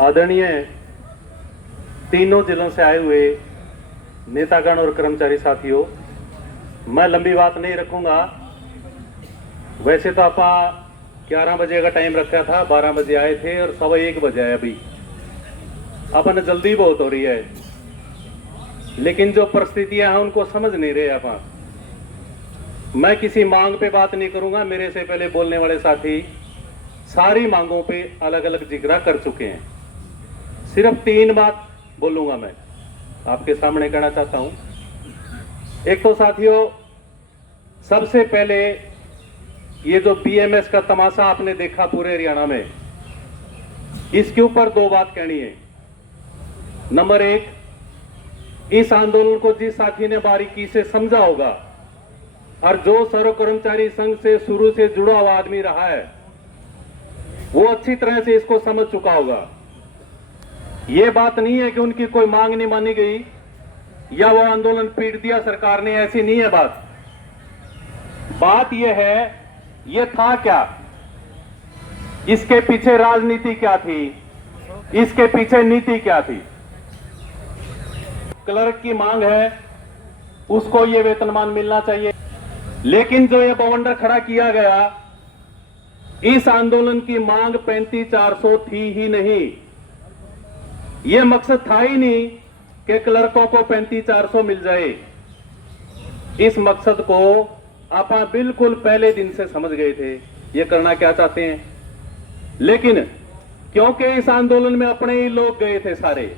आदरणीय तीनों जिलों से आए हुए नेतागण और कर्मचारी साथियों, मैं लंबी बात नहीं रखूंगा। वैसे तो आप 11 बजे का टाइम रखा था, 12 बजे आए थे और 1:15 बजे आए। अभी अपन जल्दी बहुत हो रही है, लेकिन जो परिस्थितियां हैं उनको समझ नहीं रहे आप। मैं किसी मांग पे बात नहीं करूंगा। मेरे से पहले बोलने वाले साथी सारी मांगों पे अलग अलग जिक्र कर चुके हैं। सिर्फ 3 बात बोलूंगा मैं, आपके सामने कहना चाहता हूं। एक तो साथियों, सबसे पहले ये जो बीएमएस का तमाशा आपने देखा पूरे हरियाणा में, इसके ऊपर 2 बात कहनी है। नंबर 1, इस आंदोलन को जिस साथी ने बारीकी से समझा होगा और जो सर्व कर्मचारी संघ से शुरू से जुड़ा हुआ आदमी रहा है, वो अच्छी तरह से इसको समझ चुका होगा। ये बात नहीं है कि उनकी कोई मांग नहीं मानी गई या वो आंदोलन पीट दिया सरकार ने, ऐसी नहीं है बात। बात ये है, ये था क्या, इसके पीछे राजनीति क्या थी, इसके पीछे नीति क्या थी। क्लर्क की मांग है, उसको ये वेतनमान मिलना चाहिए, लेकिन जो ये बवंडर खड़ा किया गया, इस आंदोलन की मांग 35,400 थी ही नहीं। ये मकसद था ही नहीं कि क्लर्कों को 35,400 मिल जाए। इस मकसद को आप बिल्कुल पहले दिन से समझ गए थे ये करना क्या चाहते हैं, लेकिन क्योंकि इस आंदोलन में अपने ही लोग गए थे, सारे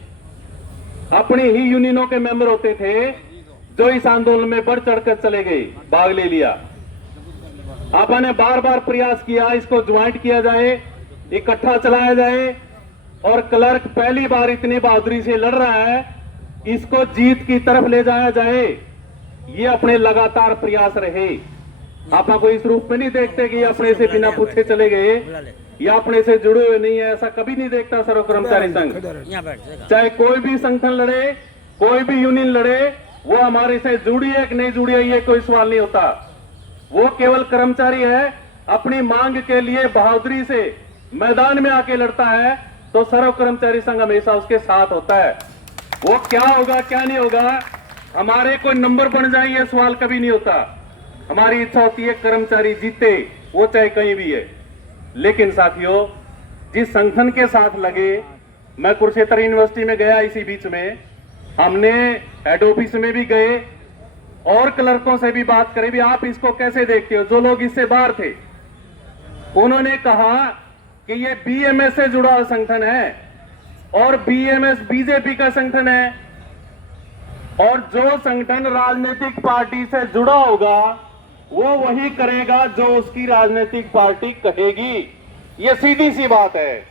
अपनी ही यूनियनों के मेंबर होते थे, जो इस आंदोलन में बढ़ चढ़कर चले गए, भाग ले लिया। आपने बार बार प्रयास किया इसको ज्वाइंट किया जाए, इकट्ठा चलाया जाए, और क्लर्क पहली बार इतनी बहादुरी से लड़ रहा है, इसको जीत की तरफ ले जाया जाए। ये अपने लगातार प्रयास रहे। आप कोई इस रूप में नहीं देखते कि अपने से बिना पूछे चले गए या अपने से जुड़े हुए नहीं है, ऐसा कभी नहीं देखता सर्व कर्मचारी संघ। चाहे कोई भी संगठन लड़े, कोई भी यूनियन लड़े, वो हमारे से जुड़ी है कि नहीं जुड़ी है, ये कोई सवाल नहीं होता। वो केवल कर्मचारी है, अपनी मांग के लिए बहादुरी से मैदान में आके लड़ता है, तो सर्व कर्मचारी संघ हमेशा उसके साथ होता है। वो क्या होगा क्या नहीं होगा, हमारे कोई नंबर बन जाए, ये सवाल कभी नहीं होता। हमारी इच्छा होती है कर्मचारी जीते, वो चाहे कहीं भी है। लेकिन साथियों, जिस संगठन के साथ लगे, मैं कुरुक्षेत्र यूनिवर्सिटी में गया, इसी बीच में हमने हेड ऑफिस में भी गए और क्लर्कों से भी बात करें भी आप इसको कैसे देखते हो। जो लोग इससे बाहर थे, उन्होंने कहा कि ये बीएमएस से जुड़ा हुआ संगठन है और बीएमएस बीजेपी का संगठन है, और जो संगठन राजनीतिक पार्टी से जुड़ा होगा वो वही करेगा जो उसकी राजनीतिक पार्टी कहेगी। ये सीधी सी बात है।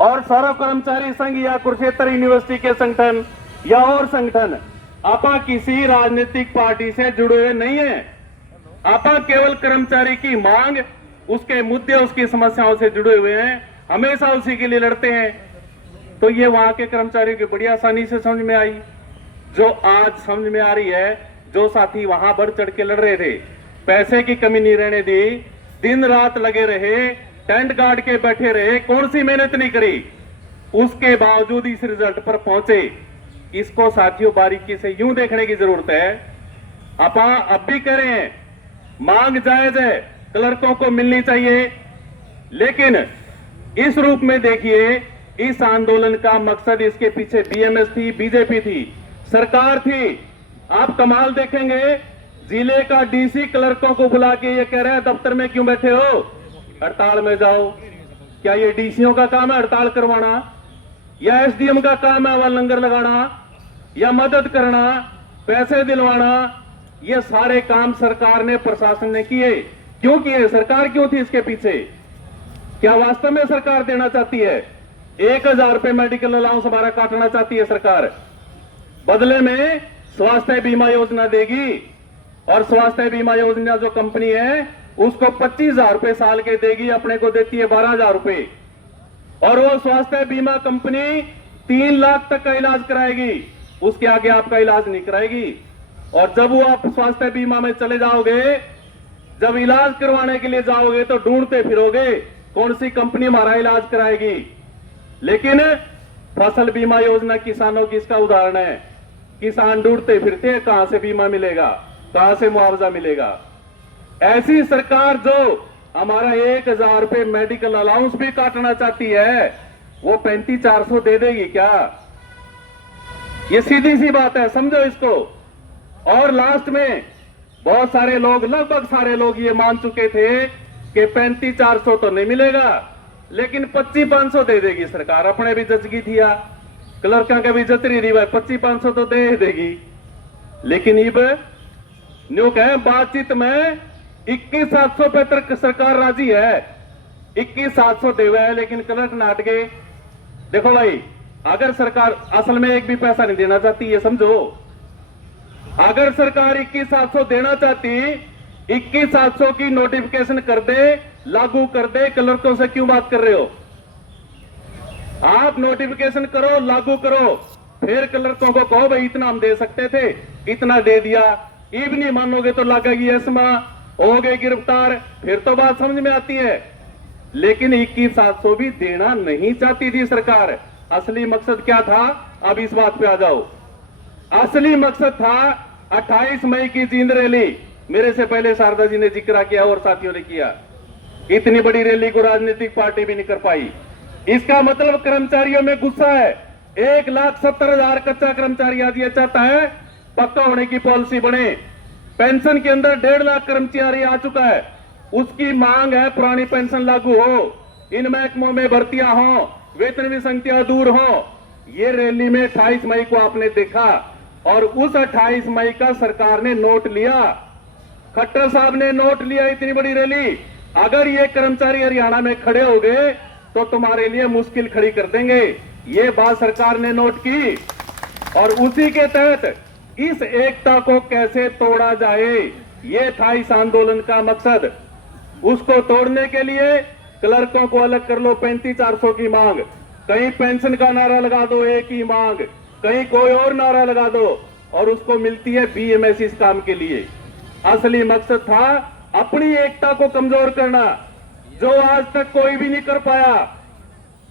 और सर्व कर्मचारी संघ या कुरुक्षेत्र यूनिवर्सिटी के संगठन या और संगठन, आपा किसी राजनीतिक पार्टी से जुड़े हुए नहीं है। आपा केवल कर्मचारी की मांग, उसके मुद्दे, उसकी समस्याओं से जुड़े हुए हैं, हमेशा उसी के लिए लड़ते हैं। तो ये वहां के कर्मचारियों की बड़ी आसानी से समझ में आई, जो आज समझ में आ रही है। जो साथी वहां बढ़ चढ़ के लड़ रहे थे, पैसे की कमी नहीं रहने दी, दिन रात लगे रहे, टेंट गार्ड के बैठे रहे, कौन सी मेहनत नहीं करी, उसके बावजूद इस रिजल्ट पर पहुंचे। इसको साथियों बारीकी से यूं देखने की जरूरत है। आप अब भी कह रहे हैं मांग जायज है, क्लर्कों को मिलनी चाहिए, लेकिन इस रूप में देखिए, इस आंदोलन का मकसद, इसके पीछे बीएमएस थी, बीजेपी थी, सरकार थी। आप कमाल देखेंगे, जिले का डीसी क्लर्कों को बुला के ये कह रहा है दफ्तर में क्यों बैठे हो, हड़ताल में जाओ। क्या ये डीसीओ का काम है हड़ताल करवाना, या एसडीएम का काम है वहां लंगर लगाना या मदद करना, पैसे दिलवाना? ये सारे काम सरकार ने, प्रशासन ने किए। क्यों किए? सरकार क्यों थी इसके पीछे? क्या वास्तव में सरकार देना चाहती है? 1,000 रुपए मेडिकल अलाउंस हमारा काटना चाहती है सरकार, बदले में स्वास्थ्य बीमा योजना देगी, और स्वास्थ्य बीमा योजना जो कंपनी है उसको 25,000 रुपए साल के देगी, अपने को देती है 12,000 रुपए, और वो स्वास्थ्य बीमा कंपनी 3 लाख तक का इलाज कराएगी, उसके आगे आपका इलाज नहीं कराएगी। और जब वो आप स्वास्थ्य बीमा में चले जाओगे, जब इलाज करवाने के लिए जाओगे तो ढूंढते फिरोगे कौन सी कंपनी हमारा इलाज कराएगी। लेकिन फसल बीमा योजना किसानों की इसका उदाहरण है। किसान ढूंढते फिरते हैं कहां से बीमा मिलेगा, कहां से मुआवजा मिलेगा। ऐसी सरकार जो हमारा 1,000 रुपए मेडिकल अलाउंस भी काटना चाहती है, वो 35,400 दे देगी क्या? ये सीधी सी बात है, समझो इसको। और लास्ट में बहुत सारे लोग, लगभग सारे लोग ये मान चुके थे कि 35,400 तो नहीं मिलेगा, लेकिन 25,500 दे देगी सरकार। अपने भी जचगी थी, क्लर्का के भी जच रही थी, भाई 25,500 तो दे देगी। लेकिन इब न्यू कहे बातचीत में 21,700 पे तक सरकार राजी है, 21,700 देवा है, लेकिन क्लर्क नाट गए। देखो भाई, अगर सरकार असल में एक भी पैसा नहीं देना चाहती, ये समझो। अगर सरकार 21,700 देना चाहती, 21,700 की नोटिफिकेशन कर दे, लागू कर दे, क्लर्कों से क्यों बात कर रहे हो? आप नोटिफिकेशन करो, लागू करो, फिर क्लर्कों को कहो भाई इतना हम दे सकते थे, इतना दे दिया। इब नहीं मानोगे तो लगेगी एस्मा, हो गए गिरफ्तार, फिर तो बात समझ में आती है। लेकिन 21,700 भी देना नहीं चाहती थी सरकार। असली मकसद क्या था? अब इस बात पे आ जाओ। असली मकसद था 28 मई की जींद रैली। मेरे से पहले शारदा जी ने जिक्र किया और साथियों ने किया। इतनी बड़ी रैली को राजनीतिक पार्टी भी नहीं कर पाई। इसका मतलब कर्मचारियों में गुस्सा है। 1,70,000 कच्चा कर्मचारी आज ये चाहता है पक्का होने की पॉलिसी बने। पेंशन के अंदर 1.5 लाख कर्मचारी आ चुका है, उसकी मांग है पुरानी पेंशन लागू हो, इन महकमों में भर्तियां हो, वेतन विसंगतियां दूर हो। ये रैली में 28 मई को आपने देखा, और उस 28 मई का सरकार ने नोट लिया, खट्टर साहब ने नोट लिया। इतनी बड़ी रैली, अगर ये कर्मचारी हरियाणा में खड़े हो गए तो तुम्हारे लिए मुश्किल खड़ी कर देंगे। ये बात सरकार ने नोट की, और उसी के तहत इस एकता को कैसे तोड़ा जाए, ये था इस आंदोलन का मकसद। उसको तोड़ने के लिए क्लर्कों को अलग कर लो, 35,400 की मांग, कहीं पेंशन का नारा लगा दो, एक ही मांग, कहीं कोई और नारा लगा दो, और उसको मिलती है बीएमएस इस काम के लिए। असली मकसद था अपनी एकता को कमजोर करना, जो आज तक कोई भी नहीं कर पाया।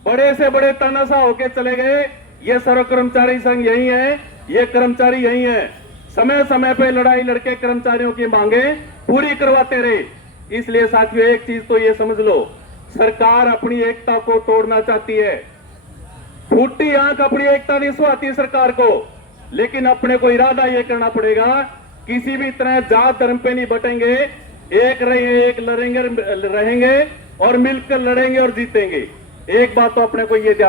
बड़े से बड़े तानाशाह होके चले गए। ये सर्व कर्मचारी संघ यही है, ये कर्मचारी यही है, समय समय पे लड़ाई लड़के कर्मचारियों की मांगे पूरी करवाते रहे। इसलिए साथियों, एक चीज तो ये समझ लो, सरकार अपनी एकता को तोड़ना चाहती है। फूटी आंख अपनी एकता नहीं सुहाती सरकार को, लेकिन अपने को इरादा ये करना पड़ेगा, किसी भी तरह जात धर्म पे नहीं बटेंगे, एक रहेंगे और मिलकर लड़ेंगे और जीतेंगे। एक बात तो अपने को ये ध्यान